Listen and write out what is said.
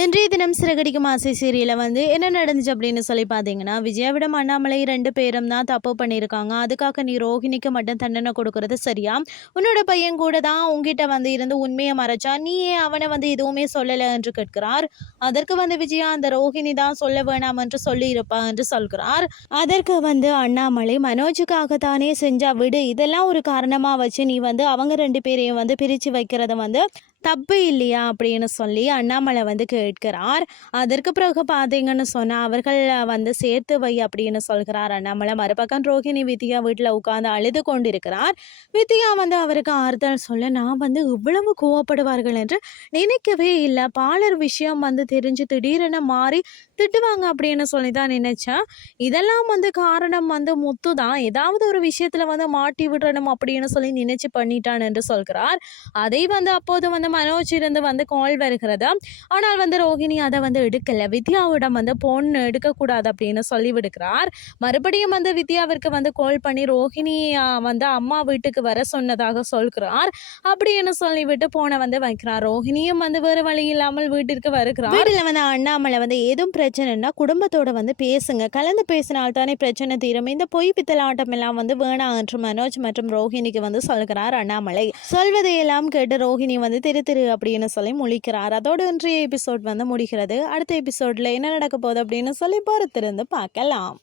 இன்றைய தினம் சிறகடிக்கும் ஆசை சீரியலில் வந்து என்ன நடந்துச்சு அப்படின்னு சொல்லி பார்த்தீங்கன்னா விஜயாவிடம் அண்ணாமலை ரெண்டு பேரும் தான் தப்பு பண்ணியிருக்காங்க. அதுக்காக நீ ரோஹிணிக்கு மட்டும் தண்டனை கொடுக்கறது சரியா? உன்னோட பையன் கூட தான் உங்ககிட்ட வந்து இருந்து உண்மையை மறைச்சா நீ ஏன் அவனை வந்து எதுவுமே சொல்லலை என்று கேட்கிறார். அதற்கு வந்து விஜயா அந்த ரோஹிணி தான் சொல்ல வேணாம் என்று சொல்லி இருப்பா என்று சொல்கிறார். அதற்கு வந்து அண்ணாமலை மனோஜுக்காக தானே செஞ்சா விடு. இதெல்லாம் ஒரு காரணமாக வச்சு நீ வந்து அவங்க ரெண்டு பேரையும் வந்து பிரித்து வைக்கிறத வந்து தப்பு இல்லையா அப்படின்னு சொல்லி அண்ணாமலை வந்து கேட்கிறார். அதற்கு பிறகு பார்த்தீங்கன்னு சொன்னால் அவர்கள் வந்து சேர்த்து வை அப்படின்னு சொல்கிறார் அண்ணாமலை. மறுபக்கம் ரோஹிணி வித்யா வீட்டில் உட்காந்து அழுது கொண்டிருக்கிறார். வித்யா வந்து அவருக்கு ஆறுதல் சொல்ல நான் வந்து இவ்வளவு கோவப்படுவார்கள் என்று நினைக்கவே இல்லை. பாலர் விஷயம் வந்து தெரிஞ்சு திடீரென மாறி திட்டுவாங்க அப்படின்னு சொல்லி தான் நினைச்சேன். இதெல்லாம் வந்து காரணம் வந்து முத்து தான் ஏதாவது ஒரு விஷயத்தில் வந்து மாட்டி விடணும் அப்படின்னு சொல்லி நினைச்சு பண்ணிட்டான் என்று சொல்கிறார். அதை வந்து அப்போது வந்து மனோஜ் இருந்து வந்து கால் வருகிறது. ஆனால் வந்து ரோஹிணி அதை வந்து எடுக்கல. வித்யாவிடம் வந்து பொண்ணு எடுக்கக்கூடாது அப்படின்னு சொல்லி விடுக்கிறார் மறுபடியும் வந்து வித்யாவிற்கு வந்து கால் பண்ணி ரோஹிணி வந்து அம்மா வீட்டுக்கு வர சொன்னதாக சொல்கிறார். அப்படின்னு சொல்லிவிட்டு போனை வந்து வைக்கிறார். ரோஹிணியும் வந்து வேறு வழி இல்லாமல் வீட்டிற்கு வருகிறார். வீட்டில் வந்து அண்ணாமலை வந்து ஏதும் பிரச்சனைனா குடும்பத்தோட வந்து பேசுங்க. கலந்து பேசினால் தானே பிரச்சனை தீரும். இந்த பொய் பித்தலாட்டம் எல்லாம் வந்து வேணாம் என்று மனோஜ் மற்றும் ரோஹிணிக்கு வந்து சொல்கிறார் அண்ணாமலை. சொல்வதையெல்லாம் கேட்டு ரோஹிணி வந்து திரு திரு அப்படின்னு சொல்லி முழிக்கிறார். அதோடு இன்றைய எபிசோட் வந்து முடிகிறது. அடுத்த எபிசோட்ல என்ன நடக்க போகுது அப்படின்னு சொல்லி பொறுத்திருந்து பார்க்கலாம்.